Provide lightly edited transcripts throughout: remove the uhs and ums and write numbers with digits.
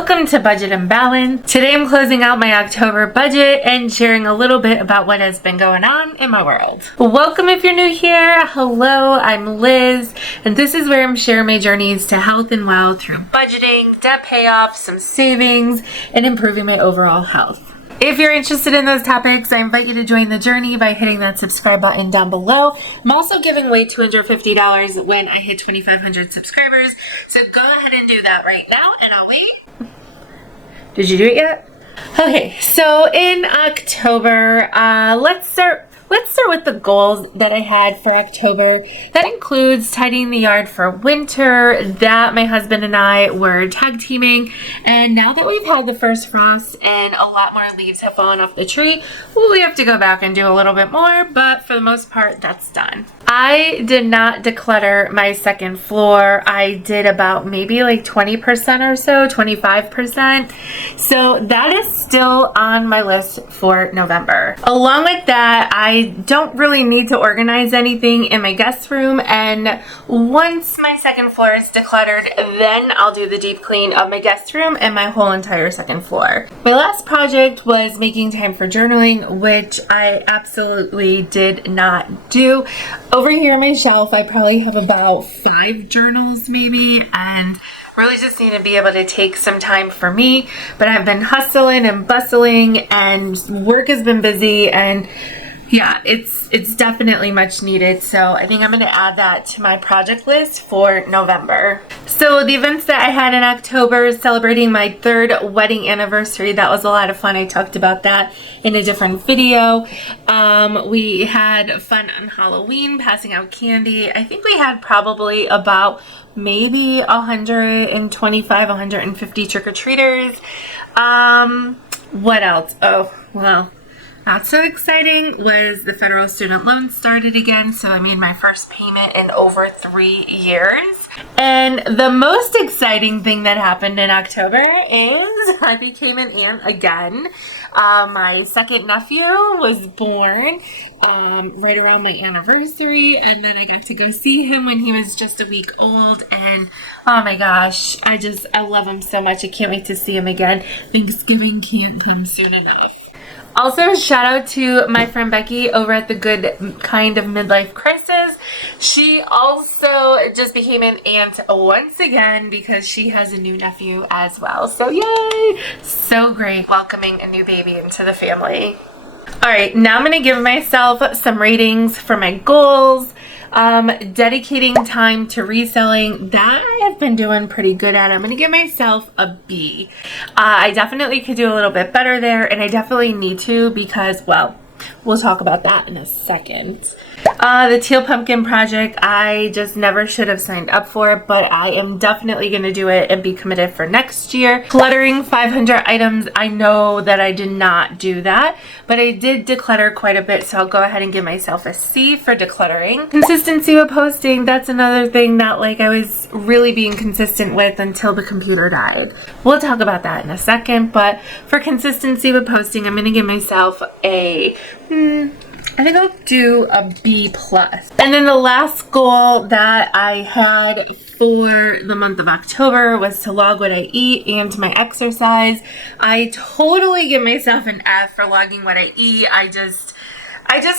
Welcome to Budget and Balance. Today I'm closing out my October budget and sharing a little bit about what has been going on in my world. Welcome if you're new here. Hello, I'm Liz, and this is where I'm sharing my journeys to health and wealth through budgeting, debt payoff, some savings, and improving my overall health. If you're interested in those topics, I invite you to join the journey by hitting that subscribe button down below. I'm also giving away $250 when I hit 2,500 subscribers, so go ahead and do that right now, and I'll wait. Did you do it yet? Okay, so in October, let's start with the goals that I had for October. That includes tidying the yard for winter, that my husband and I were tag teaming, and now that we've had the first frost and a lot more leaves have fallen off the tree, we have to go back and do a little bit more, but for the most part, that's done. I did not declutter my second floor. I did about maybe like 20% or so, 25%. So that is still on my list for November. Along with that, I don't really need to organize anything in my guest room, and once my second floor is decluttered, then I'll do the deep clean of my guest room and my whole entire second floor. My last project was making time for journaling, which I absolutely did not do. Over here on my shelf, I probably have about 5 journals maybe, and really just need to be able to take some time for me. But I've been hustling and bustling, and work has been busy, and yeah, it's definitely much needed. So I think I'm going to add that to my project list for November. So the events that I had in October, celebrating my 3rd wedding anniversary, that was a lot of fun. I talked about that in a different video. We had fun on Halloween, passing out candy. I think we had probably about maybe 125, 150 trick-or-treaters. What else? Oh, well, not so exciting was the federal student loan started again, so I made my first payment in over 3 years. And the most exciting thing that happened in October is I became an aunt again. My second nephew was born right around my anniversary, and then I got to go see him when he was just a week old, and oh my gosh, I love him so much. I can't wait to see him again. Thanksgiving can't come soon enough. Also, shout out to my friend Becky over at the Good Kind of Midlife Crisis. She also just became an aunt once again because she has a new nephew as well. So yay! So great welcoming a new baby into the family. Alright, now I'm going to give myself some ratings for my goals. Dedicating time to reselling, that I have been doing pretty good at. I'm going to give myself a B. I definitely could do a little bit better there, and I definitely need to because, well, we'll talk about that in a second. The Teal Pumpkin project, I just never should have signed up for it, but I am definitely going to do it and be committed for next year. Cluttering 500 items, I know that I did not do that, but I did declutter quite a bit, so I'll go ahead and give myself a C for decluttering. Consistency with posting, that's another thing that I was really being consistent with until the computer died. We'll talk about that in a second, but for consistency with posting, I'm going to give myself a I think I'll do a B+. And then the last goal that I had for the month of October was to log what I eat and my exercise. I totally give myself an F for logging what I eat. I just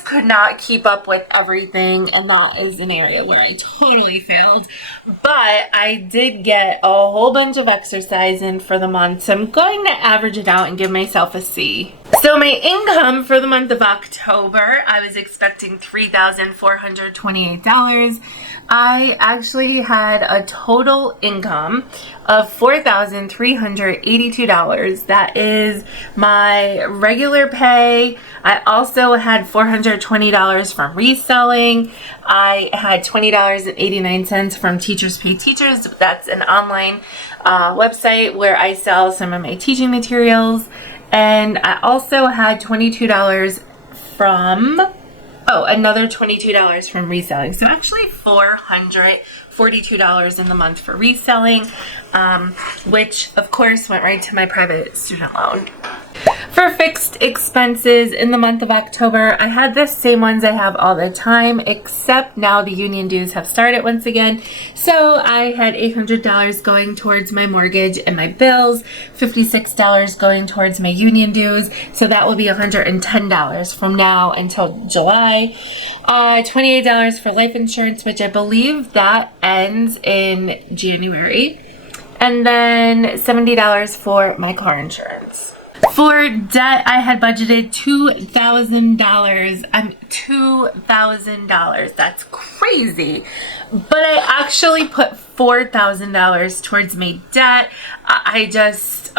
could not keep up with everything, and that is an area where I totally failed. But I did get a whole bunch of exercise in for the month, so I'm going to average it out and give myself a C. So my income for the month of October, I was expecting $3,428. I actually had a total income of $4,382. That is my regular pay. I also had $420 from reselling. I had $20.89 from Teachers Pay Teachers. That's an online website where I sell some of my teaching materials. And I also had $22 from, another $22 from reselling. So actually $442 in the month for reselling, which of course went right to my private student loan. For For fixed expenses in the month of October, I had the same ones I have all the time, except now the union dues have started once again. So I had $800 going towards my mortgage and my bills, $56 going towards my union dues. So that will be $110 from now until July. $28 for life insurance, which I believe that ends in January. And then $70 for my car insurance. For debt, I had budgeted $2,000. $2,000. That's crazy. But I actually put $4,000 towards my debt. I just,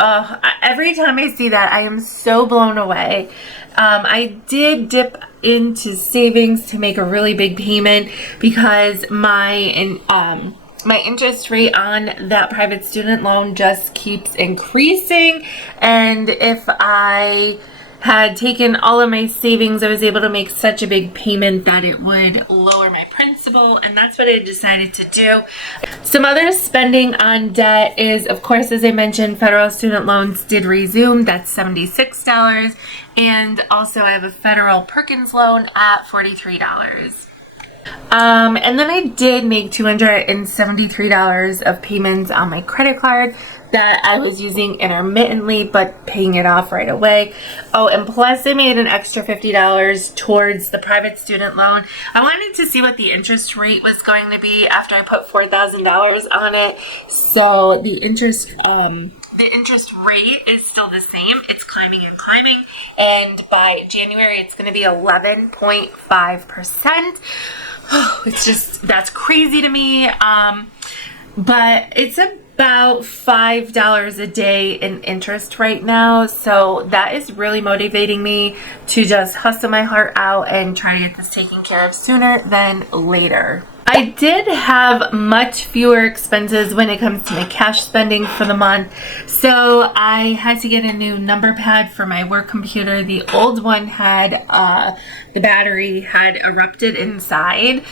every time I see that, I am so blown away. I did dip into savings to make a really big payment because my interest rate on that private student loan just keeps increasing, and if I had taken all of my savings, I was able to make such a big payment that it would lower my principal, and that's what I decided to do. Some other spending on debt is, of course, as I mentioned, federal student loans did resume. That's $76, and also I have a federal Perkins loan at $43. And then I did make $273 of payments on my credit card that I was using intermittently, but paying it off right away. Oh, and plus I made an extra $50 towards the private student loan. I wanted to see what the interest rate was going to be after I put $4,000 on it. So the interest rate is still the same. It's climbing and climbing. And by January, it's going to be 11.5%. It's just, that's crazy to me. But it's about $5 a day in interest right now. So that is really motivating me to just hustle my heart out and try to get this taken care of sooner than later. I did have much fewer expenses when it comes to my cash spending for the month. So I had to get a new number pad for my work computer. The old one had, the battery had erupted inside.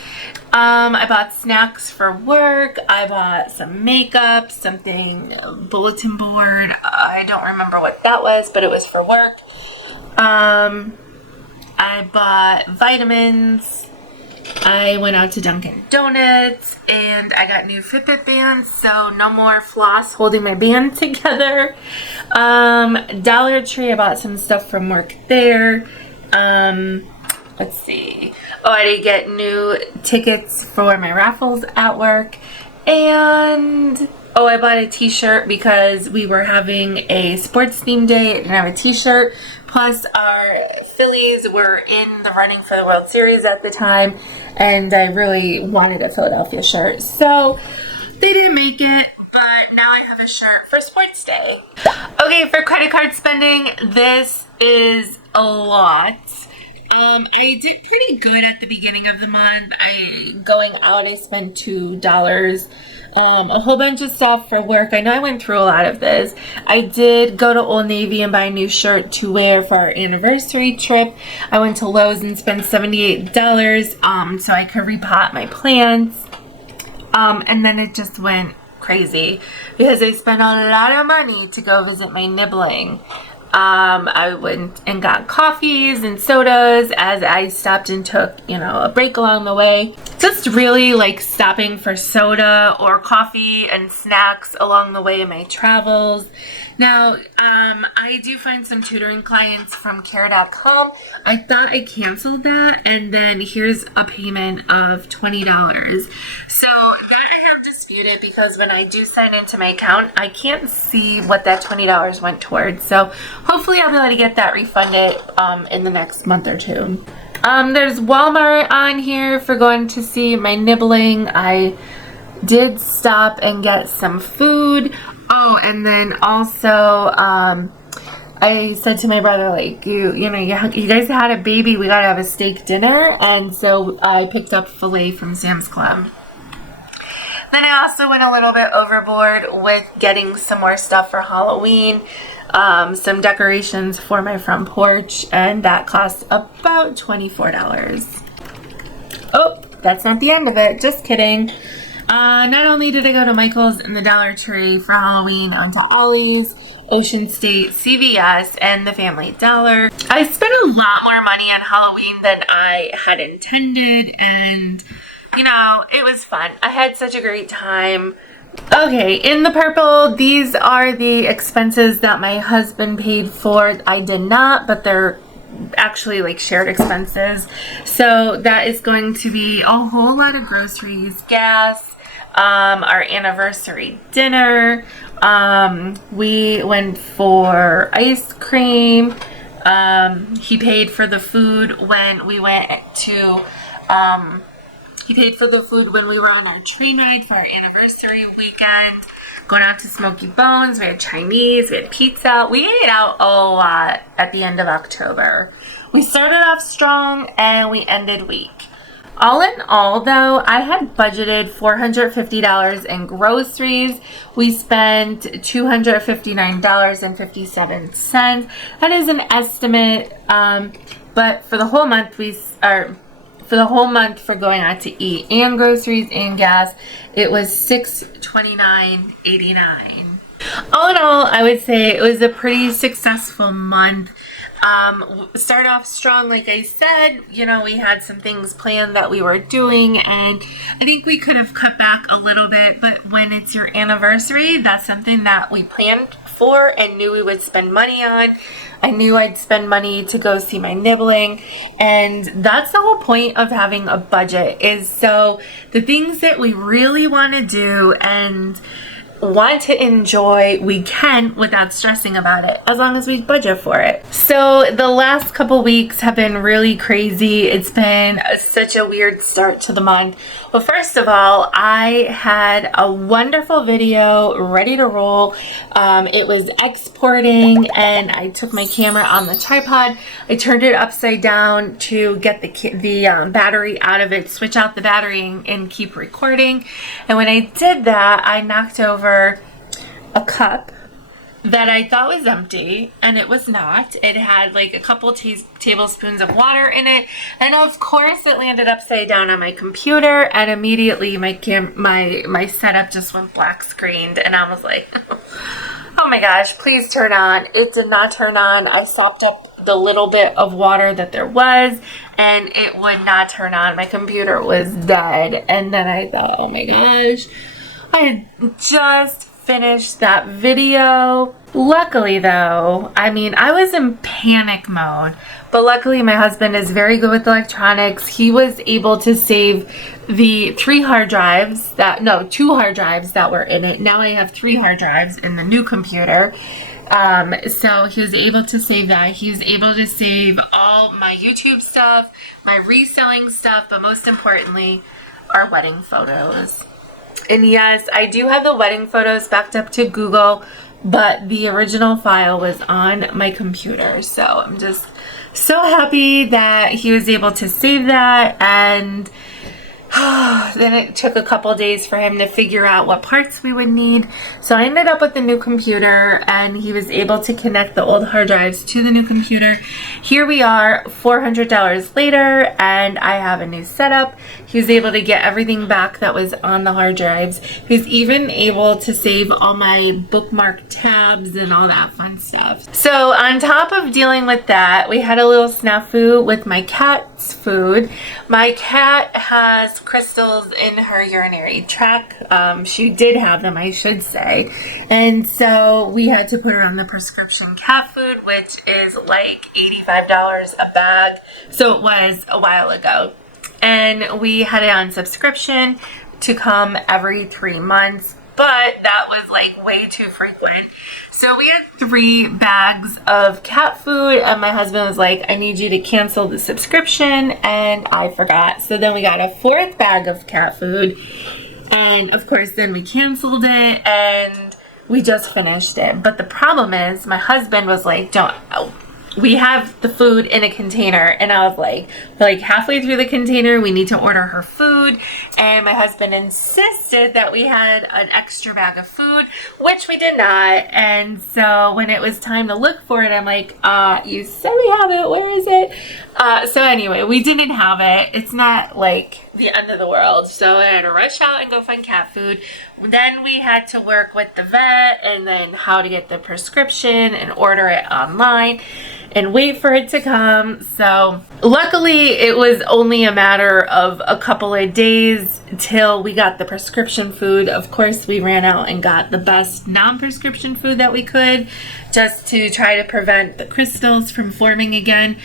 I bought snacks for work. I bought some makeup, something, bulletin board. I don't remember what that was, but it was for work. I bought vitamins. I went out to Dunkin' Donuts, and I got new Fitbit bands, so no more floss holding my band together. Dollar Tree, I bought some stuff from work there. Let's see. Oh, I did get new tickets for my raffles at work. And, oh, I bought a t-shirt because we were having a sports theme day. I didn't have a t-shirt. Plus, our Phillies were in the running for the World Series at the time, and I really wanted a Philadelphia shirt. So, they didn't make it, but now I have a shirt for sports day. Okay, for credit card spending, this is a lot. I did pretty good at the beginning of the month. Going out, I spent $2. A whole bunch of stuff for work. I know I went through a lot of this. I did go to Old Navy and buy a new shirt to wear for our anniversary trip. I went to Lowe's and spent $78 so I could repot my plants. And then it just went crazy because I spent a lot of money to go visit my nibbling. I went and got coffees and sodas as I stopped and took, a break along the way. Just really like stopping for soda or coffee and snacks along the way in my travels. Now, I do find some tutoring clients from care.com. I thought I canceled that, and then here's a payment of $20. So that I have disputed because when I do sign into my account, I can't see what that $20 went towards. So hopefully I'll be able to get that refunded in the next month or two. There's Walmart on here for going to see my nibbling. I did stop and get some food. Oh, and then also, I said to my brother, like, you guys had a baby, we gotta have a steak dinner. And so I picked up filet from Sam's Club. Then I also went a little bit overboard with getting some more stuff for Halloween. Some decorations for my front porch, and that cost about $24. Oh, that's not the end of it. Just kidding. Not only did I go to Michael's and the Dollar Tree for Halloween, onto Ollie's Ocean State, CVS, and the Family Dollar. I spent a lot more money on Halloween than I had intended, and you know, it was fun. I had such a great time. Okay, in the purple, these are the expenses that my husband paid for. I did not, but they're actually like shared expenses. So that is going to be a whole lot of groceries, gas, our anniversary dinner. We went for ice cream. He paid for the food when we went to, he paid for the food when we were on our train ride for our anniversary weekend. Going out to Smoky Bones. We had Chinese. We had pizza. We ate out a lot at the end of October. We started off strong and we ended weak. All in all, though, I had budgeted $450 in groceries. We spent $259.57. That is an estimate, but for the whole month, for going out to eat and groceries and gas, it was $629.89. All in all, I would say it was a pretty successful month. Start off strong, like I said. You know, we had some things planned that we were doing, and I think we could have cut back a little bit, but when it's your anniversary, that's something that we planned for and knew we would spend money on. I knew I'd spend money to go see my nibbling, and that's the whole point of having a budget, is so the things that we really want to do and want to enjoy, we can without stressing about it, as long as we budget for it. So the last couple weeks have been really crazy. It's been such a weird start to the month. Well, first of all, I had a wonderful video ready to roll. It was exporting, and I took my camera on the tripod. I turned it upside down to get the battery out of it, switch out the battery, and keep recording. And when I did that, I knocked over a cup that I thought was empty, and it was not. It had like a couple tablespoons of water in it, and of course it landed upside down on my computer, and immediately my setup just went black screened, and I was like, oh my gosh, please turn on. It did not turn on. I sopped up the little bit of water that there was, and it would not turn on. My computer was dead. And then I thought, oh my gosh, I had just finished that video. Luckily though, I mean, I was in panic mode, but luckily my husband is very good with electronics. He was able to save the 2 hard drives that were in it. Now I have 3 hard drives in the new computer. So he was able to save that. He was able to save all my YouTube stuff, my reselling stuff, but most importantly, our wedding photos. And yes, I do have the wedding photos backed up to Google, but the original file was on my computer. So I'm just so happy that he was able to save that. And then it took a couple days for him to figure out what parts we would need. So I ended up with the new computer, and he was able to connect the old hard drives to the new computer. Here we are $400 later, and I have a new setup. He was able to get everything back that was on the hard drives. He's even able to save all my bookmark tabs and all that fun stuff. So on top of dealing with that, we had a little snafu with my cat's food. My cat has crystals in her urinary tract. She did have them, I should say. And so we had to put her on the prescription cat food, which is like $85 a bag. So it was a while ago. And we had it on subscription to come every 3 months, but that was like way too frequent. So we had 3 bags of cat food, and my husband was like, I need you to cancel the subscription, and I forgot. So then we got a 4th bag of cat food, and of course then we canceled it, and we just finished it. But the problem is, my husband was like, we have the food in a container, and I was like, we're like halfway through the container, we need to order her food, and my husband insisted that we had an extra bag of food, which we did not. And so when it was time to look for it, I'm like, you said we have it, where is it? So anyway, we didn't have it. It's not like the end of the world. So I had to rush out and go find cat food. then we had to work with the vet and then how to get the prescription and order it online and wait for it to come. So luckily it was only a matter of a couple of days till we got the prescription food. Of course, we ran out and got the best non-prescription food that we could just to try to prevent the crystals from forming again.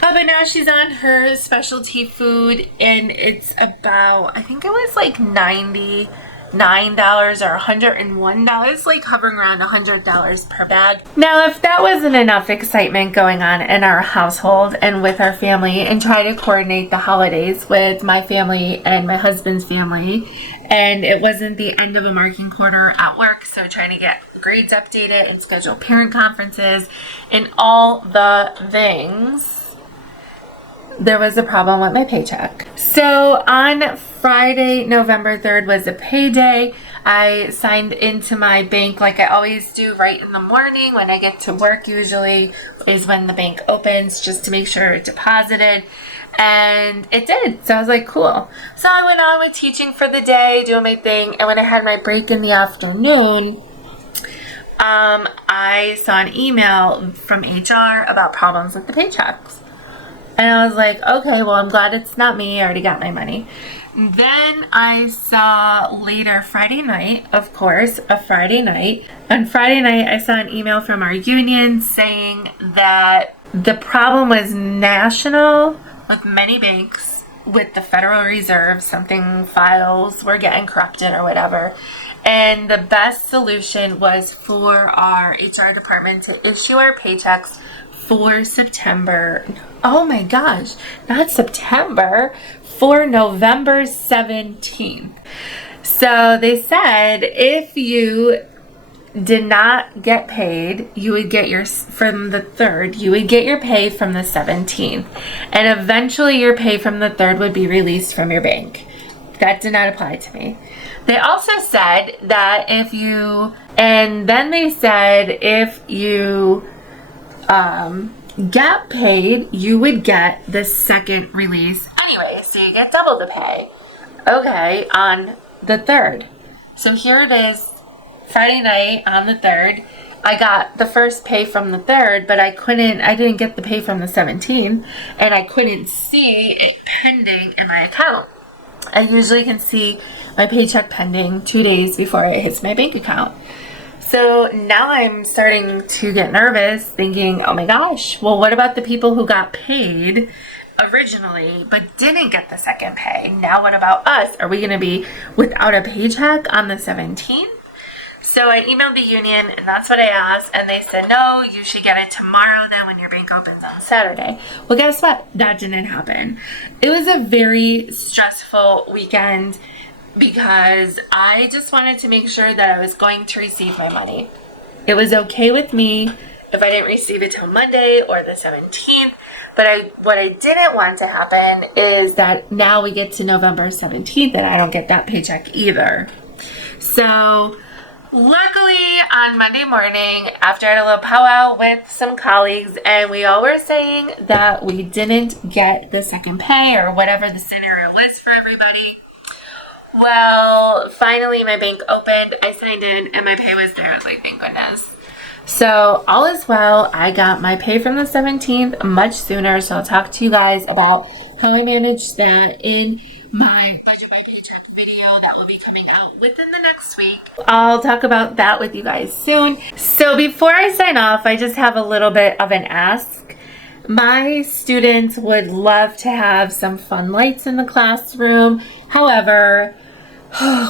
But now she's on her specialty food, and it's about, I think it was like $99 or $101, like hovering around $100 per bag. Now, if that wasn't enough excitement going on in our household and with our family, and try to coordinate the holidays with my family and my husband's family, and it wasn't the end of a marking quarter at work, so trying to get grades updated and schedule parent conferences and all the things, there was a problem with my paycheck. So on Friday, November 3rd was a payday. I signed into my bank like I always do right in the morning when I get to work, usually is when the bank opens, just to make sure it deposited. And it did. So I was like, cool. So I went on with teaching for the day, doing my thing. And when I had my break in the afternoon, I saw an email from HR about problems with the paychecks. And I was like, okay, well, I'm glad it's not me. I already got my money. Then I saw later Friday night, of course, a Friday night. On Friday night, I saw an email from our union saying that the problem was national with many banks, with the Federal Reserve, something files were getting corrupted or whatever. And the best solution was for our HR department to issue our paychecks for September. Oh my gosh, not September, for November 17th. So they said if you did not get paid, you would get your, from the 3rd, you would get your pay from the 17th. And eventually your pay from the 3rd would be released from your bank. That did not apply to me. They also said that if you, and then they said if you get paid, you would get the second release anyway, so you get double the pay. Okay, on the 3rd. So here it is, Friday night on the 3rd. I got the first pay from the 3rd, but I didn't get the pay from the 17th, and I couldn't see it pending in my account. I usually can see my paycheck pending 2 days before it hits my bank account. So now I'm starting to get nervous, thinking, oh my gosh, well, what about the people who got paid originally but didn't get the second pay? Now what about us? Are we going to be without a paycheck on the 17th? So I emailed the union, and that's what I asked, and they said, no, you should get it tomorrow then when your bank opens on Saturday. Well, guess what? That didn't happen. It was a very stressful weekend, because I just wanted to make sure that I was going to receive my money. It was okay with me if I didn't receive it till Monday or the 17th, but what I didn't want to happen is that now we get to November 17th and I don't get that paycheck either. So luckily on Monday morning, after I had a little powwow with some colleagues, and we all were saying that we didn't get the second pay or whatever the scenario was for everybody. Well, finally my bank opened, I signed in, and my pay was there. I was like, thank goodness. So all is well. I got my pay from the 17th much sooner, so I'll talk to you guys about how I managed that in my Budget by Paycheck video that will be coming out within the next week. I'll talk about that with you guys soon. So before I sign off, I just have a little bit of an ask. My students would love to have some fun lights in the classroom. However,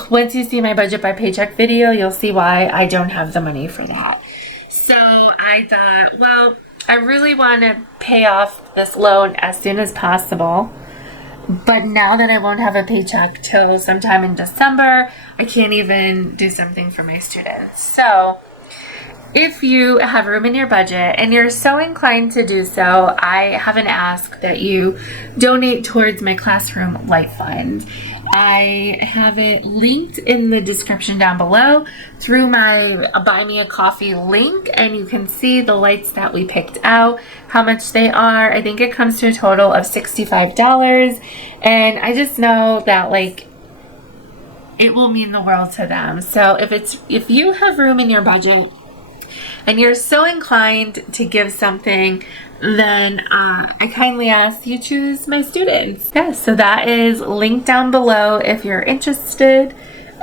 once you see my Budget by Paycheck video, you'll see why I don't have the money for that. So I thought, well, I really want to pay off this loan as soon as possible. But now that I won't have a paycheck till sometime in December, I can't even do something for my students. So if you have room in your budget and you're so inclined to do so, I have an ask that you donate towards my classroom light fund. I have it linked in the description down below through my Buy Me a Coffee link, and you can see the lights that we picked out, how much they are. I think it comes to a total of $65, and I just know that, like, it will mean the world to them. So if you have room in your budget and you're so inclined to give something, then I kindly ask you choose my students. Yes, so that is linked down below if you're interested.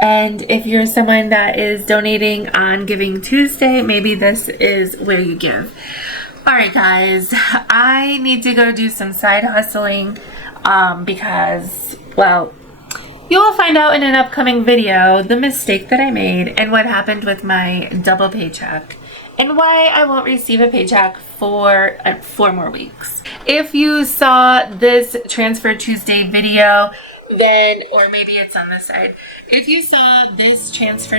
And if you're someone that is donating on Giving Tuesday, maybe this is where you give. All right, guys, I need to go do some side hustling because, well, you will find out in an upcoming video the mistake that I made and what happened with my double paycheck and why I won't receive a paycheck for 4 more weeks. If you saw this Transfer Tuesday video, then, or maybe it's on this side, if you saw this Transfer